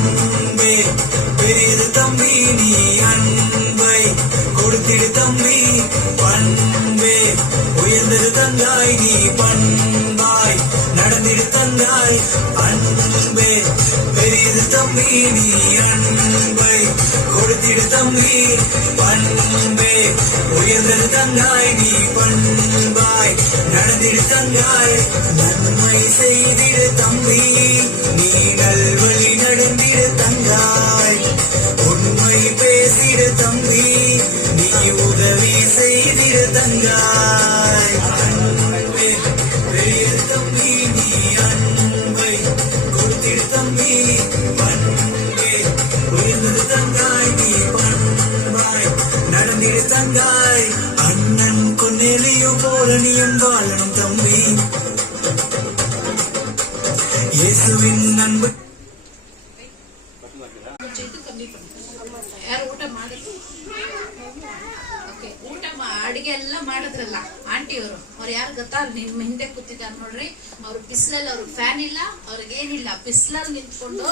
அன்பே பெரியது தம்பி நீ அன்பை கொடுத்திடு தம்பி பண்பே உயர்ந்தது தந்தாய் நீ பண்பாய் நடந்திடு தந்தாய் அன்பே பெரியது தம்பி நீ அன்பை கொடுத்திடு தம்பி பண்பே உயர்ந்தது தந்தாய் நீ பண்பாய் நடந்திடு தந்தாய் நன்மை செய்திடு தம்பி நீ நல்வழி நடந்திடு தந்தாய் உண்மை பேசிடு தம்பி நீ உதவி செய்திடு தந்தாய் அன்பே பெரியது தம்பி நீ அன்பை கொடுத்திடு தம்பி பண்பே உயர்ந்தது தந்தாய் நீ பண்பாய் நடந்திடு தந்தாய் அண்ணன் கொன்னெலியோ போல நீயும் வாழணும் தம்பி இயேசுவின் அன்பு ಅಡಿಗೆ ಎಲ್ಲ ಮಾಡಿದ್ರಲ್ಲ ಆಂಟಿ ಅವ್ರು ಯಾರು ಗೊತ್ತಾ ನಿಮ್ ಹಿಂದೆ ಕೂತಿದ್ದಾರೆ ನೋಡ್ರಿ ಅವ್ರು ಬಿಸಿಲಲ್ಲಿ ಅವ್ರಿಗೆ ಫ್ಯಾನ್ ಇಲ್ಲ ಅವ್ರಿಗೇನಿಲ್ಲ ಬಿಸಿಲಲ್ಲಿ ನಿಂತ್ಕೊಂಡು